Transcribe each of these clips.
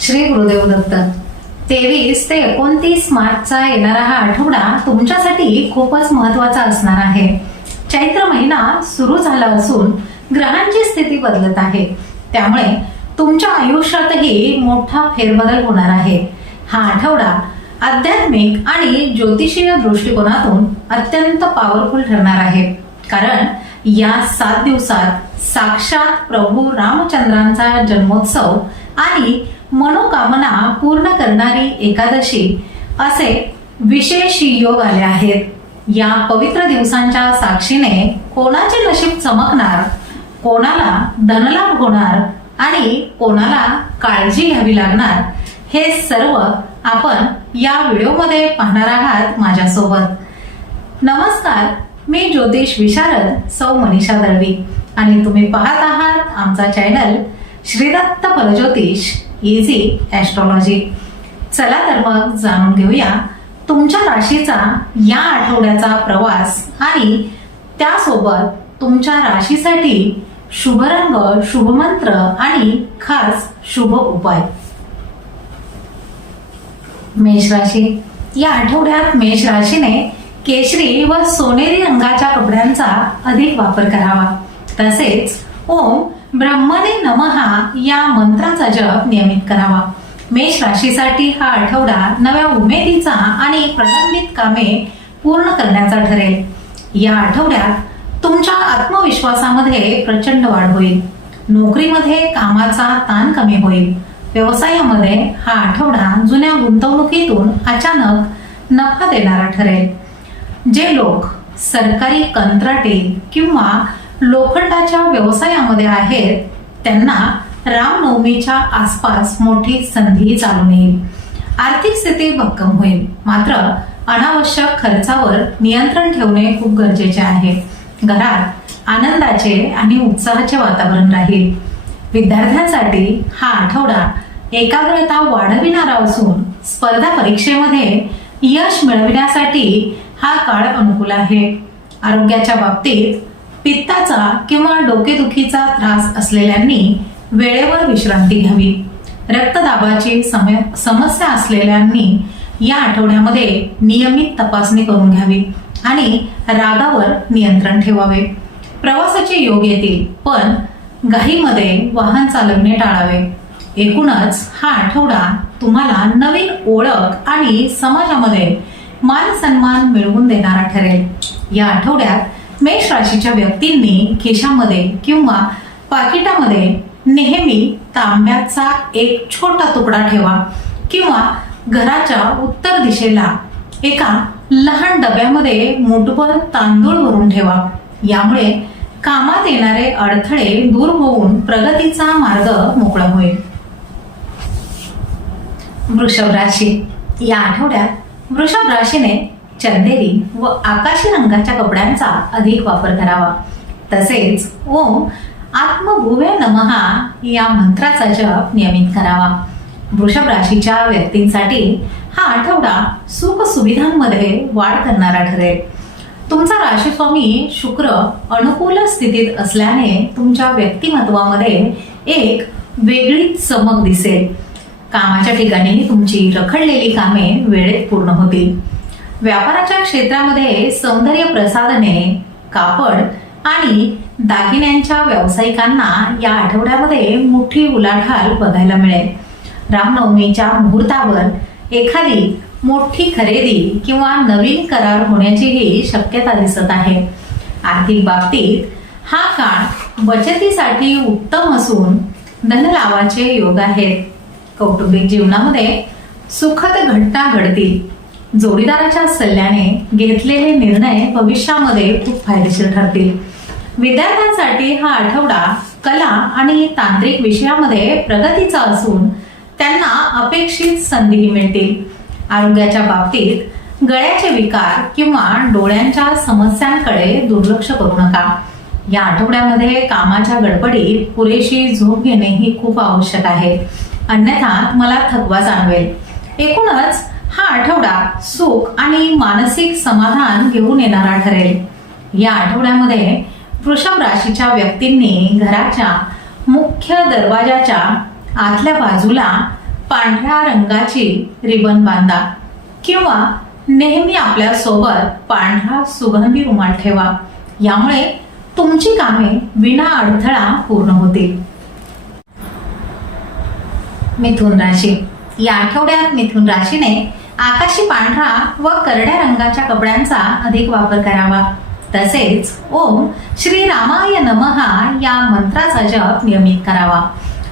श्री गुरुदेव दत्त. 23 ते 29 मार्चचा येणारा हा आठवडा तुमच्यासाठी खूपच महत्वाचा असणार आहे. चैत्र महिना सुरू झाला असून ग्रहांची स्थिती बदलत आहे, त्यामुळे तुमच्या आयुष्यातही मोठा फेरबदल होणार आहे. हा आठवडा आध्यात्मिक आणि ज्योतिषीय दृष्टिकोनातून अत्यंत पॉवरफुल ठरणार आहे, कारण या 7 दिवसात साक्षात प्रभू रामचंद्रांचा जन्मोत्सव आणि मनोकामना पूर्ण करणारी एकादशी असे विशेष योग आले आहेत. या पवित्र दिवसांच्या साक्षीने कोणाचे नशीब चमकणार, कोणाला धनलाभ होणार आणि कोणाला काळजी घ्यावी लागणार, हे सर्व आपण या व्हिडिओमध्ये पाहणार आहात माझ्यासोबत. नमस्कार, मी ज्योतिष विशारद सौ मनीषा दळवी आणि तुम्ही पाहत आहात आमचा channel Shri Datta Parjyotish easy astrology. चला तर मग जाणून घेऊया तुमच्या राशीचा या आठवड्याचा प्रवास आणि त्यासोबत तुमच्या राशीसाठी शुभ रंग, शुभ मंत्र आणि खास शुभ उपाय. मेष राशी. या आठवड्यात मेष राशीने केशरी व सोनेरी रंगाच्या कपड्यांचा अधिक वापर करावा. तसेच ओम ब्रह्मणे नमहा या मंत्राचा जप नियमित करावा. मेष राशीसाठी हा आठवडा नव्या उमेदीचा आणि प्रलंबित कामे पूर्ण करण्याचा ठरेल. या आठवड्यात तुमच्या आत्मविश्वासामध्ये प्रचंड वाढ होईल. नोकरीमध्ये कामाचा ताण कमी होईल. व्यवसायामध्ये हा आठवडा जुन्या गुंतवणुकीतून अचानक नफा देणारा ठरेल. जे लोक सरकारी कंत्राटी किंवा लोखंडाच्या व्यवसायामध्ये आहेत त्यांना रामनवमीच्या आसपास मोठी संधी चालून येईल. आर्थिक स्थिती भक्कम होईल, मात्र अनावश्यक खर्चावर नियंत्रण ठेवणे खूप गरजेचे आहे. घरात आनंदाचे आणि उत्साहाचे वातावरण राहील. विद्यार्थ्यांसाठी हा आठवडा एकाग्रता वाढविणारा असून स्पर्धा परीक्षेमध्ये यश मिळविण्यासाठी हा काळ अनुकूल आहे. आरोग्याच्या बाबतीत पित्ताचा किंवा डोकेदुखीचा त्रास असलेल्यांनी वेळेवर विश्रांती घ्यावी. रक्तदाबाची समस्या असलेल्यांनी या आठवड्यामध्ये नियमित तपासणी करून घ्यावी आणि रागावर नियंत्रण ठेवावे. प्रवासाचे योग येतील, पण घाईमध्ये वाहन चालवणे टाळावे. एकूणच हा आठवडा तुम्हाला नवीन ओळख आणि समाजामध्ये मान सन्मान मिळवून देणारा ठरेल. या आठवड्यात मेष राशीच्या व्यक्तींनी खिशामध्ये किंवा पाकिटामध्ये नेहमी तांब्याचा एक छोटा तुकडा ठेवा किंवा घराच्या उत्तर दिशेला एका लहान डब्यामध्ये मुठभर तांदूळ भरून ठेवा. यामुळे कामात येणारे अडथळे दूर होऊन प्रगतीचा मार्ग मोकळा होईल. वृषभ राशी. या आठवड्यात वृषभ राशीने चंदेरी व आकाशी रंगाच्या कपड्यांचा अधिक वापर करावा. तसेच ओम आत्मभुवे नमहा या मंत्राचा जप नियमित करावा. वृषभ राशीच्या व्यक्तींसाठी हा आठवडा सुख सुविधांमध्ये वाढ करणारा ठरेल. तुमचा राशीस्वामी शुक्र अनुकूल स्थितीत असल्याने तुमच्या व्यक्तिमत्वामध्ये एक वेगळी चमक दिसेल. कामाच्या ठिकाणी तुमची रखडलेली कामे वेळेत पूर्ण होतील. व्यापाराच्या क्षेत्रामध्ये सौंदर्य प्रसाधने, कापड आणि दागिन्यांच्या व्यावसायिकांना या आठवड्यामध्ये मोठी उलाढाल बघायला मिळेल. रामनवमीच्या मुहूर्तावर एखादी मोठी खरेदी किंवा नवीन करार होण्याचीही शक्यता दिसत आहे. आर्थिक बाबतीत हा काळ बचतीसाठी उत्तम असून धनलाभाचे योग आहेत. कौटुंबिक जीवनामध्ये सुखद घटना घडतील. जोडीदाराच्या सल्ल्याने घेतलेले निर्णय भविष्यामध्ये खूप फायदेशीर ठरतील. विद्यार्थ्यांसाठी हा आठवडा कला आणि तांत्रिक विषयामध्ये प्रगतीचा असून त्यांना अपेक्षित संधी मिळतील. आरोग्याच्या बाबतीत गळ्याचे विकार किंवा डोळ्यांच्या समस्यांकडे दुर्लक्ष करू नका. या आठवड्यामध्ये कामाच्या गडबडीत पुरेशी झोप घेणे ही खूप आवश्यक आहे, अन्यथा मला थकवा जाणवेल. एकूणच हा आठवडा सुख आणि मानसिक समाधान घेऊन येणारा ठरेल. या आठवड्यामध्ये वृषभ राशीच्या व्यक्तींनी घराच्या मुख्य दरवाजाच्या आतल्या बाजूला पांढऱ्या रंगाची रिबन बांधा किंवा नेहमी आपल्या सोबत पांढरा सुगंधी रुमाल ठेवा. यामुळे तुमची कामे विना अडथळा पूर्ण होतील. मिथुन राशी. या आठवड्यात मिथुन राशीने आकाशी पांढरा व करड्या रंगाच्या कपड्यांचा अधिक वापर करावा. तसेच ओम श्री रामाय नमः या मंत्राचा जप नियमित करावा.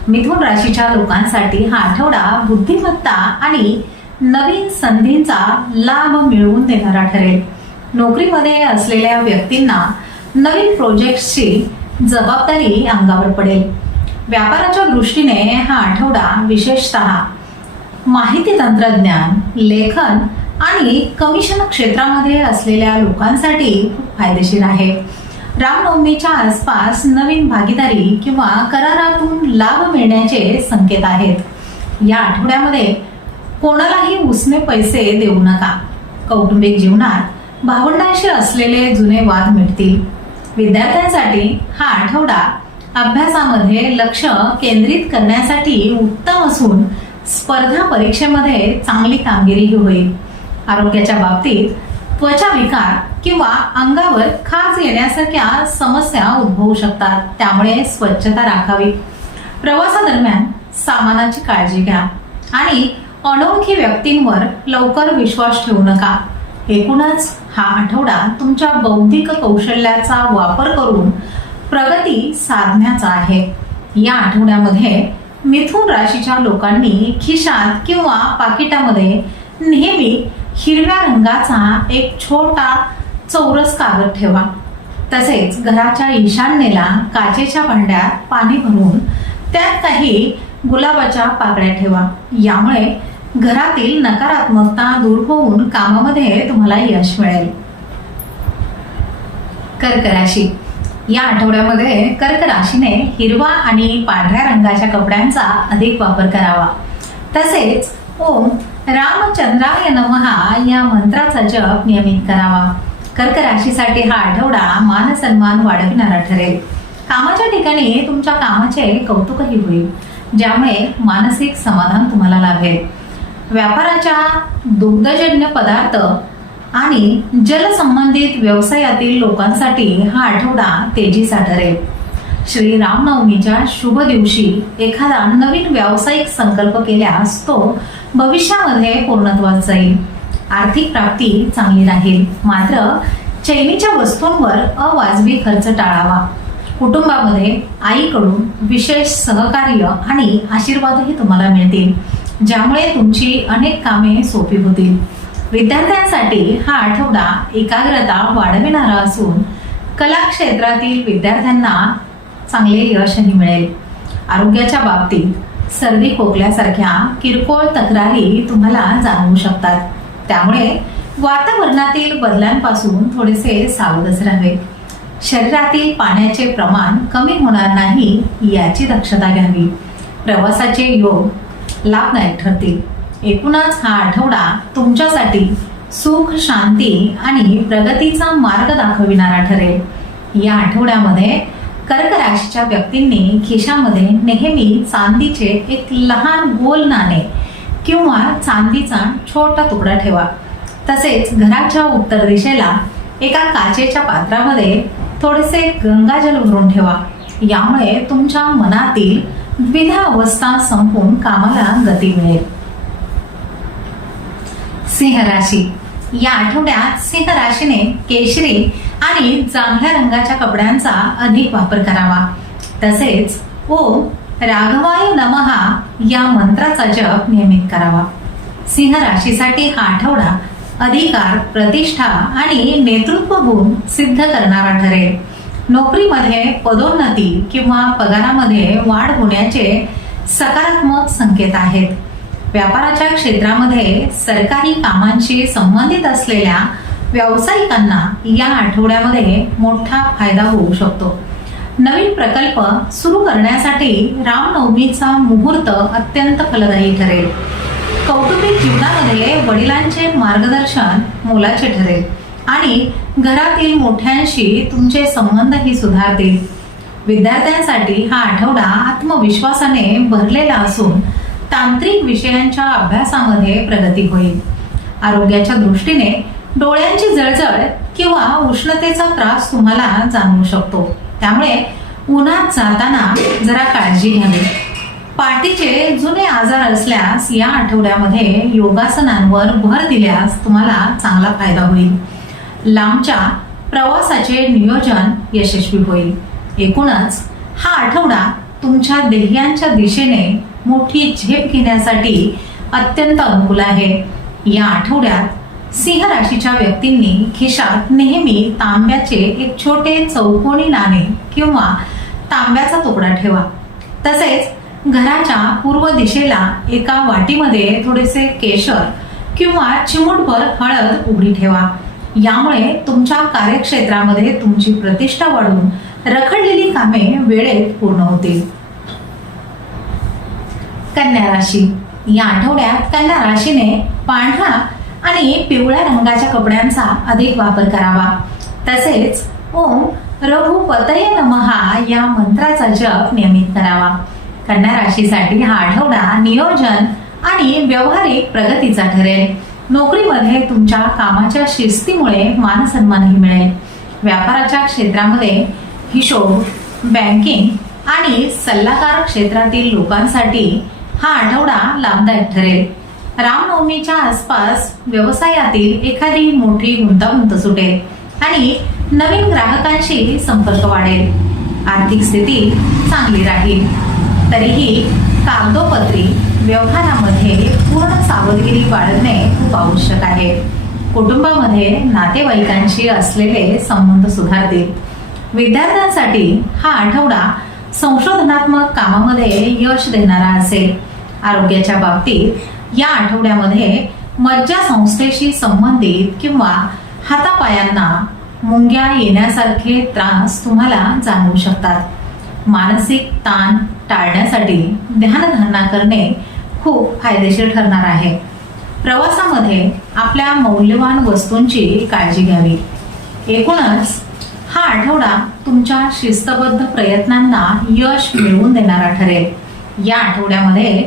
मिथुन राशीच्या लोकांसाठी हा आठवडा बुद्धिमत्ता आणि नवीन संधींचा लाभ मिळवून देणारा ठरेल. नोकरीमध्ये असलेल्या व्यक्तींना नवीन प्रोजेक्टची जबाबदारी अंगावर पडेल. व्यापाराच्या दृष्टीने हा आठवडा विशेषतः माहिती तंत्रज्ञान, लेखन आणि कमिशन क्षेत्रामध्ये असलेल्या लोकांसाठी खूप फायदेशीर आहे. रामनवमीच्या आसपास नवीन भागीदारी किंवा करारातून लाभ मिळण्याचे संकेत आहेत. या आठवड्यामध्ये कोणालाही उसने पैसे देऊ नका. कौटुंबिक जीवनात भावंडांशी असलेले जुने वाद मिटतील. विद्यार्थ्यांसाठी हा आठवडा अभ्यासामध्ये लक्ष केंद्रित करण्यासाठी उत्तम असून स्पर्धा परीक्षेमध्ये चांगली कामगिरी होईल. आरोग्याच्या बाबतीत त्वचा विकार किंवा अंगावर खाज येण्यासारख्या समस्या उद्भवू शकतात, त्यामुळे स्वच्छता राखावी. प्रवासादरम्यान सामानाची काळजी घ्या आणि अनोळखी व्यक्तींवर लवकर विश्वास ठेवू नका. एकूणच हा आठवडा तुमच्या बौद्धिक कौशल्याचा वापर करून प्रगती साधण्याचा आहे. या आठवड्यामध्ये मिथुन राशीच्या लोकांनी खिशात किंवा पाकिटामध्ये नेहमी हिरव्या रंगाचा एक छोटा चौरस कागद ठेवा. तसेच घराच्या ईशान्येला काचेच्या भांड्यात पाणी भरून त्यात काही गुलाबाच्या पाकळ्या ठेवा. यामुळे घरातील नकारात्मकता दूर होऊन कामामध्ये तुम्हाला यश मिळेल. कर्क राशी. या आठवड्यामध्ये कर्क राशीने हिरवा आणि पांढऱ्या रंगाच्या कपड्यांचा अधिक वापर करावा. तसेच ओम रामचंद्राय नमः या मंत्राचा जप नियमित करावा. कर्क राशीसाठी हा आठवडा मान सन्मान वाढविणारा ठरेल. कामाच्या ठिकाणी तुमच्या कामाचे कौतुकही होईल, ज्यामुळे मानसिक समाधान तुम्हाला लाभेल. व्यापाराच्या दुग्धजन्य पदार्थ आणि जलसंबंधित व्यवसायातील लोकांसाठी हा आठवडा तेजीचा ठरेल. श्री रामनवमीच्या शुभ दिवशी एखादा नवीन व्यावसायिक संकल्प केल्यास तो भविष्यामध्ये पूर्णत्वास जाईल. आर्थिक प्राप्ती चांगली राहील. मात्र चैनीच्या वस्तूंवर अवाजवी खर्च टाळावा. कुटुंबामध्ये आईकडून विशेष सहकार्य आणि आशीर्वादही तुम्हाला मिळतील, ज्यामुळे तुमची अनेक कामे सोपी होतील. विद्यार्थ्यांसाठी हा आठवडा एकाग्रता वाढविणारा असून कला क्षेत्रातील विद्यार्थ्यांना चांगले यशही मिळेल. आरोग्याच्या बाबतीत सर्दी खोकल्यासारख्या किरकोळ तक्रारी तुम्हाला जाणवू शकतात, त्यामुळे वातावरणातील बदलांपासून थोडेसे सावधच राहावे. शरीरातील पाण्याचे प्रमाण कमी होणार नाही याची दक्षता घ्यावी. प्रवासाचे योग लाभदायक ठरतील. एकूणच हा आठवडा तुमच्यासाठी सुख, शांती आणि प्रगतीचा मार्ग दाखविणारा ठरेल. या आठवड्यामध्ये कर्क राशीच्या व्यक्तींनी खिशामध्ये नेहमी चांदीचे एक लहान गोल नाणे किंवा चांदीचा छोटा तुकडा ठेवा. तसेच घराच्या उत्तर दिशेला एका काचेच्या पात्रामध्ये थोडेसे गंगाजल भरून ठेवा. यामुळे तुमच्या मनातील द्विधा अवस्था संपून कामाला गती मिळेल. सिंह राशी. या आठवड्यात सिंह राशीने केशरी आणि जांभळ्या रंगाच्या कपड्यांचा अधिक वापर करावा. तसेच ओम राघवाय नमः या मंत्राचा जप नियमित करावा. सिंह राशीसाठी हा आठवडा अधिकार, प्रतिष्ठा आणि नेतृत्व गुण सिद्ध करणारा ठरेल. नोकरीमध्ये पदोन्नती किंवा पगारामध्ये वाढ होण्याचे सकारात्मक संकेत आहेत. व्यापाराच्या क्षेत्रामध्ये सरकारी कामांशी संबंधित असलेल्या व्यावसायिकांना या आठवड्यामध्ये मोठा फायदा होऊ शकतो. नवीन प्रकल्प सुरू करण्यासाठी रामनवमीचा मुहूर्त अत्यंत फलदायी ठरेल. कौटुंबिक जीवनामध्ये वडिलांचे मार्गदर्शन मोलाचे ठरेल आणि घरातील मोठ्यांशी तुमचे संबंधही सुधारतील. विद्यार्थ्यांसाठी हा आठवडा आत्मविश्वासाने भरलेला असून तांत्रिक विषयांच्या अभ्यासामध्ये प्रगती होईल. आरोग्याच्या दृष्टीने डोळ्यांची जळजळ किंवा उष्णतेचा त्रास तुम्हाला जाणवू शकतो, त्यामुळे उन्हात जाताना जरा काळजी घ्यावी. पाठीचे जुने आजार असल्यास या आठवड्यामध्ये योगासनांवर भर दिल्यास तुम्हाला चांगला फायदा होईल. लांबच्या प्रवासाचे नियोजन यशस्वी होईल. एकूणच हा आठवडा तुमच्या ध्येयांच्या दिशेने मोठी झेप घेण्यासाठी अत्यंत अनुकूल आहे. या आठवड्यात सिंह राशीच्या व्यक्तींनी खिशात नेहमी तांब्याचे एक छोटे चौकोनी नाणे किंवा तांब्याचा तुकडा ठेवा. तसेच घराच्या पूर्व दिशेला एका वाटीमध्ये थोडेसे केशर किंवा चिमूटभर हळद उघडी ठेवा. यामुळे तुमच्या कार्यक्षेत्रामध्ये तुमची प्रतिष्ठा वाढून रखडलेली कामे वेळेत पूर्ण होतील. कन्या राशी. या आठवड्यात कन्या राशीने पांढरा आणि पिवळ्या रंगाच्या कपड्यांचा अधिक वापर करावा. तसेच ओम रघुपतये नमः या मंत्राचा जप नियमित करावा. कन्या राशीसाठी हा आठवडा नियोजन आणि व्यावहारिक प्रगतीचा ठरेल. नोकरीमध्ये तुमच्या कामाच्या शिस्तीमुळे मान सन्मानही मिळेल. व्यापाराच्या क्षेत्रामध्ये हिशोब, बँकिंग आणि सल्लागार क्षेत्रातील लोकांसाठी हा आठवडा लाभदायक ठरेल. रामनवमीच्या आसपास व्यवसायातील एखादी मोठी गुंतागुंत सुटेल आणि नवीन ग्राहकांशी संपर्क वाढेल. आर्थिक स्थिती चांगली राहील. तरीही कागदोपत्री व्यवहारामध्ये पूर्ण सावधगिरी बाळगणे खूप आवश्यक आहे. कुटुंबामध्ये नातेवाईकांशी असलेले संबंध सुधारतील. विद्यार्थ्यांसाठी हा आठवडा संशोधनात्मक कामामध्ये यश देणारा असेल. आरोग्याच्या बाबतीत या आठवड्यामध्ये मज्जा संस्थेशी संबंधित किंवा हातापायांना मुंग्या येण्यासारखे त्रास तुम्हाला जाणवू शकतात. मानसिक ताण टाळण्यासाठी ध्यानधारणा करणे खूप फायदेशीर ठरणार आहे. प्रवासामध्ये आपल्या मौल्यवान वस्तूंची काळजी घ्यावी. एकूणच हा आठवडा तुमच्या शिस्तबद्ध प्रयत्नांना यश मिळवून देणारा ठरेल. या आठवड्यामध्ये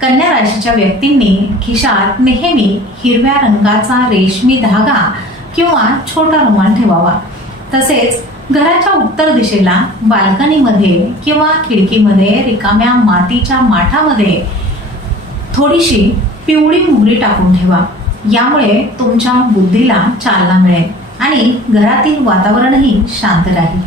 कन्या राशीच्या व्यक्तींनी खिशात नेहमी हिरव्या रंगाचा रेशमी धागा किंवा छोटा रुमाल ठेवावा. तसेच घराच्या उत्तर दिशेला बाल्कनीमध्ये किंवा खिडकीमध्ये रिकाम्या मातीच्या माठामध्ये थोडीशी पिवळी मोहरी टाकून ठेवा. यामुळे तुमच्या बुद्धीला चालना मिळेल आणि घरातील वातावरणही शांत राहील.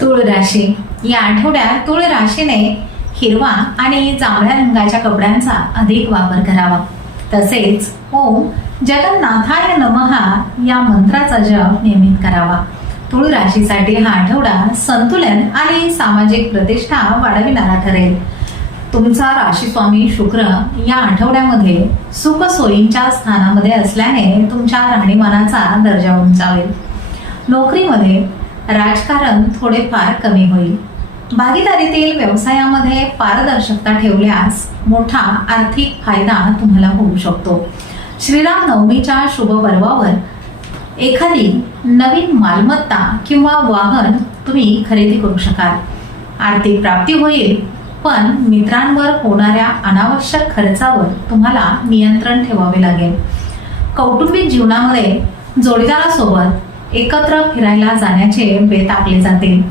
तुळ राशी. या आठवड्यात तुळ राशीने हिरवा आणि जांभळ्या रंगाच्या कपड्यांचा अधिक वापर करावा. तसेच ओम जगन्नाथाय नमः या मंत्राचा जप नियमित करावा. तुळ राशीसाठी हा आठवडा संतुलन आणि सामाजिक प्रतिष्ठा वाढविणारा ठरेल. तुमचा राशी स्वामी शुक्र या आठवड्यामध्ये सुख सोयींच्या स्थानामध्ये असल्याने तुमच्या राहणीमानाचा दर्जा उंचावेल. नोकरीमध्ये राजकारण थोडेफार कमी होईल. भागीदारीतील व्यवसायामध्ये पारदर्शकता ठेवल्यास मोठा आर्थिक फायदा तुम्हाला होऊ शकतो. श्रीराम नवमीच्या शुभ पर्वावर एखादी नवीन मालमत्ता किंवा वाहन तुम्ही खरेदी करू शकाल. आर्थिक प्राप्ती होईल, पण मित्रांवर होणाऱ्या अनावश्यक खर्चावर तुम्हाला नियंत्रण ठेवावे लागेल. कौटुंबिक जीवनामध्ये जोडीदारासोबत एकत्र फिरायला जाण्याचे बेत आखले जातील.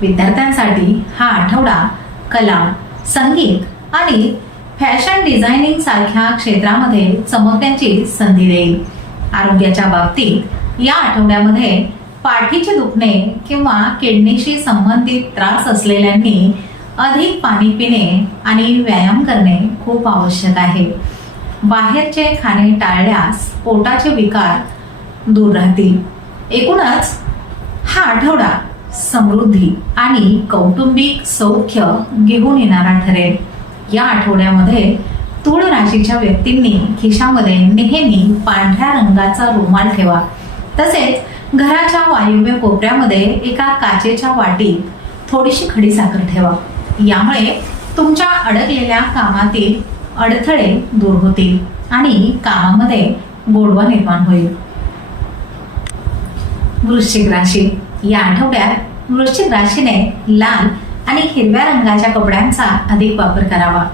विद्यार्थ्यांसाठी हा आठवडा कला, संगीत आणि फॅशन डिझायनिंग सारख्या क्षेत्रामध्ये चमकण्याची संधी देईल. आरोग्याच्या बाबतीत या आठवड्यामध्ये पाठीचे दुखणे किंवा किडनीशी संबंधित त्रास असलेल्यांनी अधिक पाणी पिणे आणि व्यायाम करणे खूप आवश्यक आहे. बाहेरचे खाणे टाळल्यास पोटाचे विकार दूर राहतील. एकूणच हा आठवडा समृद्धी आणि कौटुंबिक सौख्य घेऊन येणारा ठरेल. या आठवड्यामध्ये तुळ राशीच्या व्यक्तींनी खिशामध्ये नेहमी पांढऱ्या रंगाचा रुमाल ठेवा. तसेच घराच्या वायव्य कोपऱ्यामध्ये एका काचेच्या वाटीत थोडीशी खडीसाखर ठेवा. यामुळे तुमच्या अडकलेल्या कामातील अडथळे दूर होतील आणि कामामध्ये गोडवा निर्माण होईल. वृश्चिक राशी. या आठवड्यात वृश्चिक राशीने लाल आणि हिरव्या रंगाच्या कपड्यांचा अधिक वापर करावा.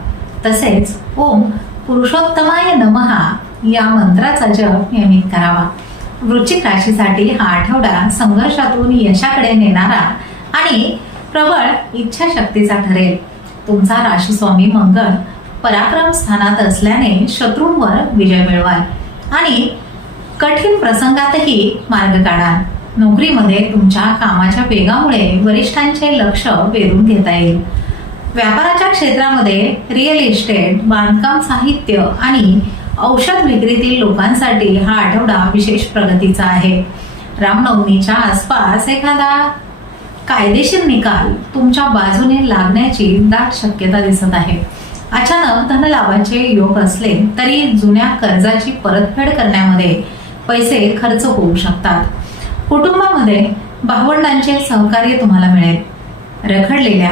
तसेच ओम पुरुषोत्तमाय नमः या मंत्राचा जप नियमित करावा. वृश्चिक राशीसाठी हा आठवडा संघर्षातून यशाकडे नेणारा आणि प्रबळ इच्छाशक्तीचा ठरेल. तुमचा राशीस्वामी मंगळ पराक्रम स्थानात असल्याने शत्रूंवर विजय मिळवाल आणि कठीण प्रसंगातही मार्ग काढाल. नोकरीमध्ये तुमच्या कामाच्या वेगामुळे वरिष्ठांचे लक्ष वेधून घेता येईल. व्यापाराच्या क्षेत्रामध्ये रिअल इस्टेट, बांधकाम साहित्य आणि औषध विक्रीतील लोकांसाठी हा आठवडा विशेष प्रगतीचा आहे. रामनवमीच्या आसपास एखादा कायदेशीर निकाल तुमच्या बाजूने लागण्याची दाट शक्यता दिसत आहे. अचानक धनलाभाचे योग असले तरी जुन्या कर्जाची परतफेड करण्यामध्ये पैसे खर्च होऊ शकतात. कुटुंबामध्ये भावंडांचे सहकार्य तुम्हाला मिळेल. रखडलेल्या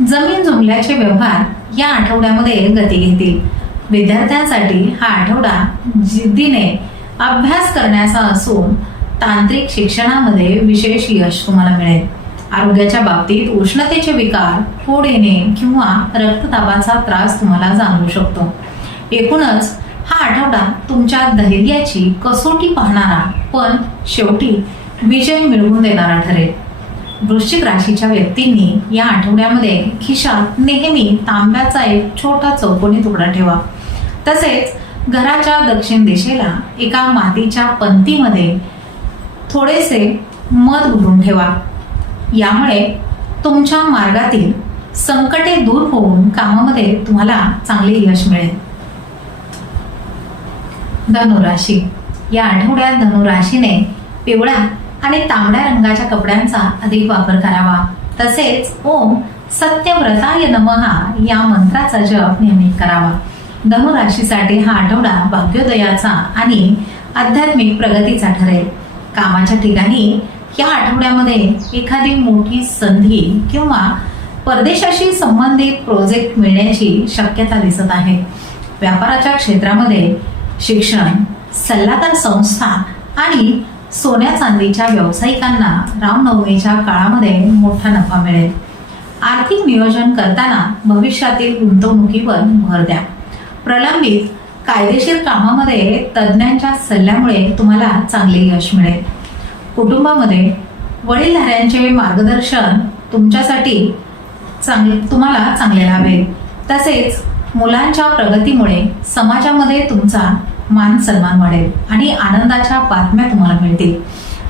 जमीन जुमल्याचे व्यवहार या आठवड्यामध्ये गती घेतील. विद्यार्थ्यांसाठी हा आठवडा जिद्दीने अभ्यास करण्याचा असून तांत्रिक शिक्षणामध्ये विशेष यश तुम्हाला मिळेल. आरोग्याच्या बाबतीत उष्णतेचे विकार, फोड येणे किंवा रक्तदाबाचा त्रास तुम्हाला जाणवू शकतो. एकूणच हा आठवडा तुमच्या धैर्याची कसोटी पाहणारा पण शेवटी विजय मिळवून देणारा ठरेल. वृश्चिक राशीच्या व्यक्तींनी या आठवड्यामध्ये खिशात नेहमी तांब्याचा एक छोटा चौकोनी तुकडा ठेवा. तसेच घराच्या दक्षिण दिशेला एका मातीच्या पंतीमध्ये थोडेसे मध भरून ठेवा. यामुळे तुमच्या मार्गातील संकटे दूर होऊन कामामध्ये तुम्हाला चांगले यश मिळेल. धनुराशी या आठवड्यात धनुराशीने पिवळ्या आणि तांबड्या रंगाच्या कपड्यांचा अधिक वापर करावा. तसेच ओम सत्यव्रताय नमः या मंत्राचा जप नियमित करावा. धनुराशीसाठी हा आठवडा भाग्योदयाचा आणि आध्यात्मिक प्रगतीचा ठरेल. कामाच्या ठिकाणी या आठवड्यामध्ये एखादी मोठी संधी किंवा परदेशाशी संबंधित प्रोजेक्ट मिळण्याची शक्यता दिसत आहे. व्यापाराच्या क्षेत्रामध्ये शिक्षण, सल्लागार संस्था आणि सोन्या चांदीच्या व्यावसायिकांना रामनवमीच्या काळामध्ये मोठा नफा मिळेल. आर्थिक नियोजन करताना भविष्यातील गुंतवणुकीवर भर द्या. प्रलंबित कायदेशीर कामामध्ये तज्ज्ञांच्या सल्ल्यामुळे तुम्हाला चांगले यश मिळेल. कुटुंबामध्ये वडीलधाऱ्यांचे मार्गदर्शन तुम्हाला चांगले लाभेल. तसेच मुलांच्या प्रगतीमुळे समाजामध्ये तुमचा मान सन्मान वाढेल आणि आनंदाच्या बातम्या तुम्हाला मिळतील.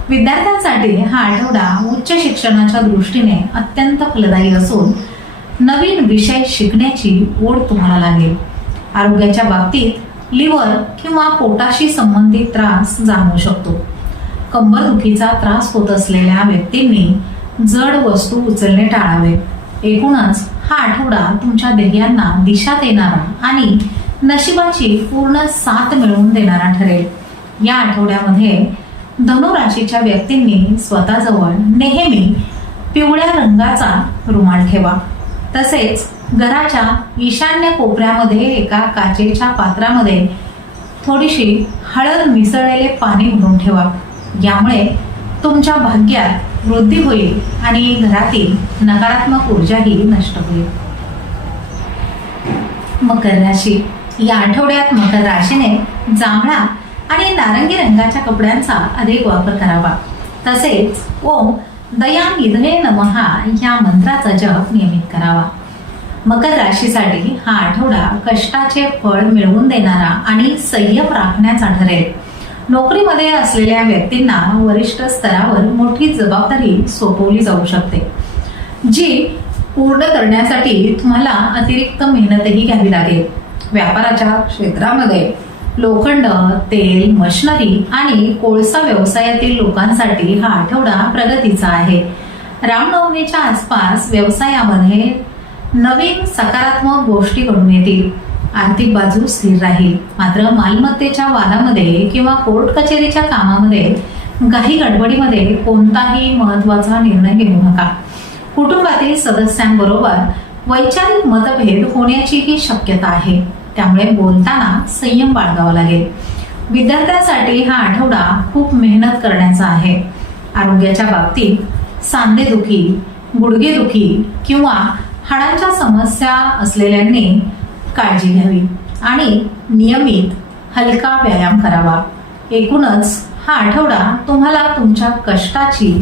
विद्यार्थ्यांसाठी हा आठवडा उच्च शिक्षणाच्या दृष्टीने अत्यंत फलदायी असून नवीन विषय शिकण्याची ओढ तुम्हाला लागेल. आरोग्याच्या बाबतीत लिव्हर किंवा पोटाशी संबंधित त्रास जाणवू शकतो. कंबरदुखीचा त्रास होत असलेल्या व्यक्तींनी जड वस्तू उचलणे टाळावे. एकूणच हा आठवडा तुमच्या ध्येयांना दिशा देणारा आणि नशिबाची पूर्ण साथ मिळवून देणारा ठरेल. या आठवड्यामध्ये धनुराशीच्या व्यक्तींनी स्वतःजवळ नेहमी पिवळ्या रंगाचा रुमाल ठेवा. तसेच घराच्या ईशान्य कोपऱ्यामध्ये एका काचेच्या पात्रामध्ये थोडीशी हळद मिसळलेले पाणी भरून ठेवा. यामुळे तुमच्या भाग्यात वृद्धी होईल आणि घरातील नकारात्मक ऊर्जाही नष्ट होईल. मकर राशी या आठवड्यात मकर राशीने जांभळा आणि नारंगी रंगाच्या कपड्यांचा अधिक वापर करावा. तसेच ओम दयानिधे नमः या मंत्राचा जप नियमित करावा. मकर राशीसाठी हा आठवडा कष्टाचे फळ मिळवून देणारा आणि संयम राखण्याचा ठरेल. नोकरीमध्ये असलेल्या व्यक्तींना वरिष्ठ स्तरावर मोठी जबाबदारी सोपवली जाऊ शकते, जी पूर्ण करण्यासाठी तुम्हाला अतिरिक्त मेहनतही घ्यावी लागेल. व्यापाराच्या क्षेत्रामध्ये लोखंड, तेल, मशिनरी आणि कोळसा व्यवसायातील लोकांसाठी हा आठवडा प्रगतीचा आहे. रामनवमीच्या आसपास व्यवसायामध्ये नवीन सकारात्मक गोष्टी घडून येतील. आर्थिक बाजू स्थिर राहील. मात्र मालमत्तेच्या वादामध्ये किंवा कोर्ट कचेरीच्या कामामध्ये काही गडबडीमध्ये कोणताही महत्वाचा निर्णय घेऊ नका. कुटुंबातील सदस्यांबरोबर वैचारिक मतभेद होण्याचीही शक्यता आहे, त्यामुळे बोलताना संयम बाळगावा लागेल. विद्यार्थ्यांसाठी हा आठवडा खूप मेहनत करण्याचा आहे. आरोग्याच्या बाबतीत सांधेदुखी, गुडघेदुखी किंवा हाडांच्या समस्या असलेल्यांनी काळजी घ्यावी आणि नियमित हलका व्यायाम करावा. एकूणच हा आठवडा तुम्हाला तुमच्या कष्टाची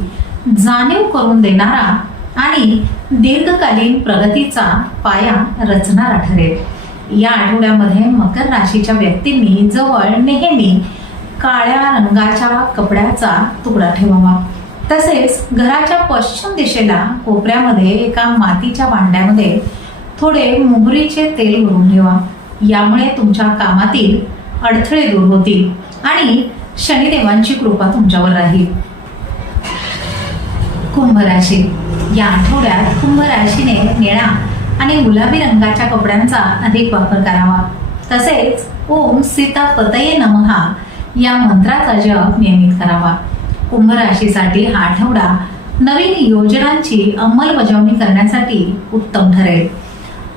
जाणीव करून देणारा आणि दीर्घकालीन प्रगतीचा पाया रचणारा ठरेल. या आठवड्यामध्ये मकर राशीच्या व्यक्तींनी जवळ नेहमी काळ्या रंगाच्या कपड्याचा तुकडा ठेवावा. तसेच घराच्या पश्चिम दिशेला कोपऱ्यामध्ये एका मातीच्या भांड्यामध्ये थोडे मोहरीचे तेल भरून ठेवा. यामुळे तुमच्या कामातील अडथळे दूर होतील आणि शनिदेवांची कृपा तुमच्यावर राहील. कुंभ राशी. या आठवड्यात कुंभ राशीने निळा आणि गुलाबी रंगाच्या कपड्यांचा अधिक वापर करावा. तसेच ओम सीतापतये नमः या मंत्राचा जप नियमित करावा. कुंभ राशीसाठी हा आठवडा नवीन योजनांची अंमलबजावणी करण्यासाठी उत्तम ठरेल.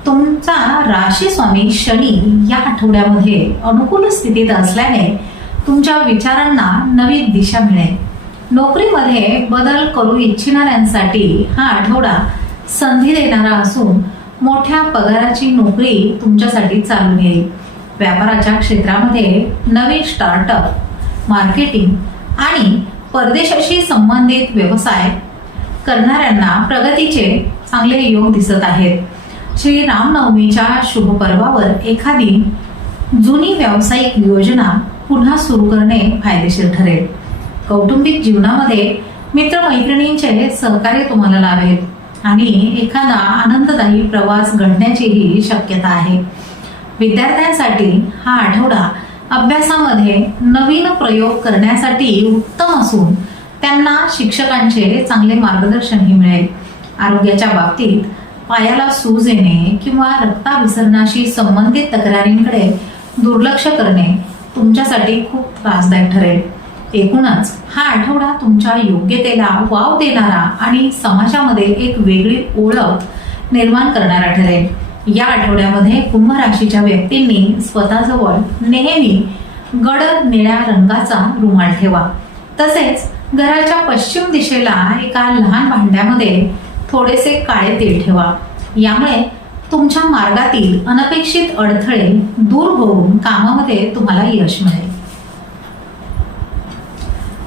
तुमचा राशी स्वामी शनी या आठवड्यामध्ये अनुकूल स्थितीत असल्याने तुमच्या विचारांना नवी दिशा मिळेल. नोकरीमध्ये बदल करू इच्छिणाऱ्यांसाठी हा आठवडा संधी देणारा असून मोठ्या पगाराची नोकरी तुमच्यासाठी चालून येईल. व्यापाराच्या क्षेत्रामध्ये नवीन स्टार्टअप, मार्केटिंग आणि परदेशाशी संबंधित व्यवसाय करणाऱ्यांना प्रगतीचे चांगले योग दिसत आहेत. श्री रामनवमीच्या शुभ पर्वावर एखादी जुनी व्यावसायिक योजना पुन्हा सुरू करणे फायदेशीर ठरेल. कौटुंबिक जीवनामध्ये मित्रमैत्रिणींचे सहकार्य तुम्हाला लाभेल आणि एखादा आनंददायी प्रवास घडण्याचीही शक्यता आहे. विद्यार्थ्यांसाठी हा आठवडा अभ्यासामध्ये नवीन प्रयोग करण्यासाठी उत्तम असून त्यांना शिक्षकांचे चांगले मार्गदर्शनही मिळेल. आरोग्याच्या बाबतीत पायाला सूज येणे किंवा रक्ताभिसरणाशी संबंधित तक्रारींकडे दुर्लक्ष करणे तुमच्यासाठी खूप त्रासदायक ठरेल. एकूणच हा आठवडा तुमच्या योग्यतेला वाव देणारा आणि समाजामध्ये एक वेगळी ओळख निर्माण करणारा ठरेल. या आठवड्यामध्ये कुंभ राशीच्या व्यक्तींनी स्वतःजवळ नेहमी गडद निळ्या रंगाचा रुमाल ठेवा. तसेच घराच्या पश्चिम दिशेला एका लहान भांड्यामध्ये थोडेसे काळे तेल ठेवा. यामुळे तुमच्या मार्गातील अनपेक्षित अडथळे दूर होऊन कामामध्ये तुम्हाला यश मिळेल.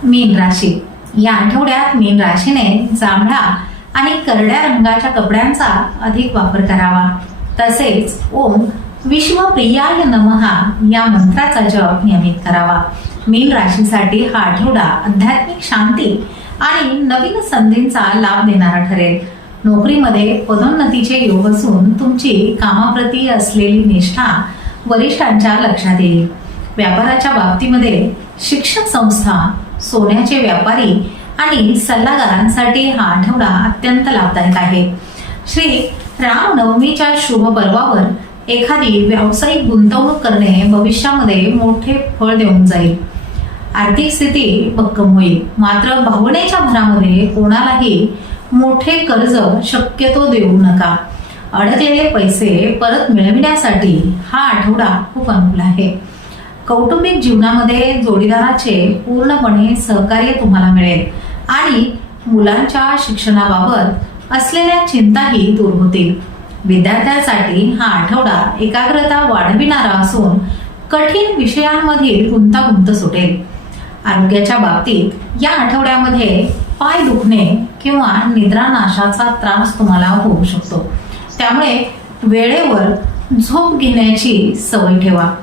मीन राशी. या आठवड्यात मीन राशीने जांभळा आणि करड्या रंगाच्या कपड्यांचा अधिक वापर करावा. तसेच ओम विश्वप्रियाय नमः या मंत्राचा जप नियमित करावा. मीन राशीसाठी हा आठवडा आध्यात्मिक शांती आणि नवीन संधींचा लाभ देणारा ठरेल. नोकरीमध्ये पदोन्नतीचे योग असून तुमची कामाप्रती असलेली निष्ठा वरिष्ठांच्या लक्षात येईल. व्यापाराच्या बाबतीमध्ये शिक्षण संस्था, सोन्याचे व्यापारी आणि सल्लागारांसाठी हा आठवडा अत्यंत लाभदायक आहे. श्री रामनवमीच्या शुभ पर्वावर एखादी व्यावसायिक गुंतवणूक करणे भविष्यामध्ये मोठे फळ देऊन जाईल. आर्थिक स्थिती भक्कम होईल. मात्र भावनेच्या भरामध्ये कोणालाही मोठे कर्ज शक्यतो देऊ नका. अडकलेले पैसे परत मिळविण्यासाठी हा आठवडा खूप अनुकूल आहे. कौटुंबिक जीवनामध्ये जोडीदाराचे पूर्णपणे सहकार्य तुम्हाला मिळेल आणि मुलांच्या शिक्षणाबाबत असलेल्या चिंताही दूर होतील. विद्यार्थ्यांसाठी हा आठवडा एकाग्रता वाढविणारा असून कठीण विषयांमधील गुंतागुंत सुटेल. आरोग्याच्या बाबतीत या आठवड्यामध्ये पाय दुखणे किंवा निद्रानाशाचा त्रास तुम्हाला होऊ शकतो. त्यामुळे वेळेवर झोप घेण्याची सवय ठेवा.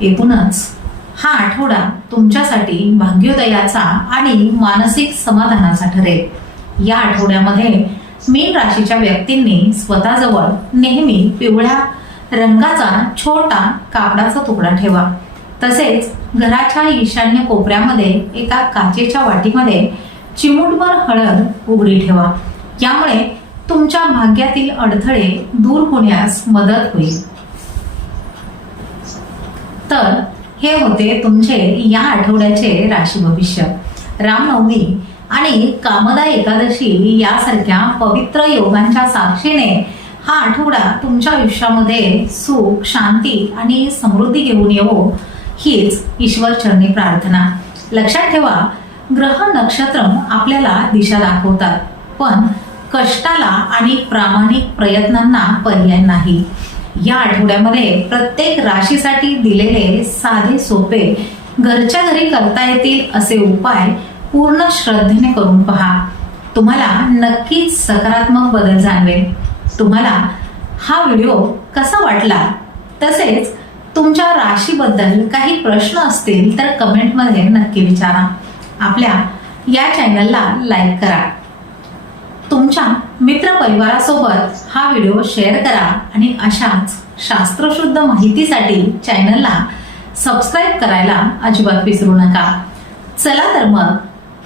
एकूणच हा आठवडा तुमच्यासाठी भाग्योदयाचा आणि मानसिक समाधानाचा ठरेल. या आठवड्यामध्ये मीन राशीच्या व्यक्तींनी स्वतःजवळ नेहमी पिवळ्या रंगाचा छोटा कापडाचा तुकडा ठेवा. तसेच घराच्या ईशान्य कोपऱ्यामध्ये एका काचेच्या वाटीमध्ये चिमूटभर हळद उघडी ठेवा. यामुळे तुमच्या भाग्यातील अडथळे दूर होण्यास मदत होईल. तर हे होते तुमचे या आठवड्याचे राशी भविष्य. रामनवमी आणि कामदा एकादशी यासारख्या पवित्र योगांच्या साक्षीने हा आठवडा तुमच्या आयुष्यामध्ये सुख, शांती आणि समृद्धी घेऊन येवो हीच ईश्वर चरणी प्रार्थना. लक्षात ठेवा, ग्रह नक्षत्र आपल्याला दिशा दाखवतात, पण कष्टाला आणि प्रामाणिक प्रयत्नांना पर्याय नाही. या आठवड्यामध्ये प्रत्येक राशीसाठी दिलेले साधे सोपे घरच्या घरी करता येतील असे उपाय पूर्ण श्रद्धेने करून पहा. तुम्हाला नक्कीच सकारात्मक बदल जाणवेल. तुम्हाला हा व्हिडिओ कसा वाटला, तसेच तुमच्या राशीबद्दल काही प्रश्न असतील तर कमेंटमध्ये नक्की विचारा. आपल्या या चॅनलला लाईक करा. तुमच्या मित्रपरिवारासोबत हा व्हिडिओ शेअर करा आणि अशाच शास्त्रशुद्ध माहितीसाठी चॅनलला सबस्क्राईब करायला अजिबात विसरू नका. चला तर मग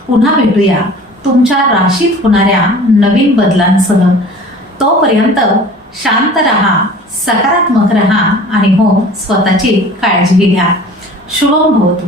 पुन्हा भेटूया तुमच्या राशीत होणाऱ्या नवीन बदलांसह. तोपर्यंत शांत रहा, सकारात्मक रहा आणि हो, स्वतःची काळजी घ्या. शुभम भवतु.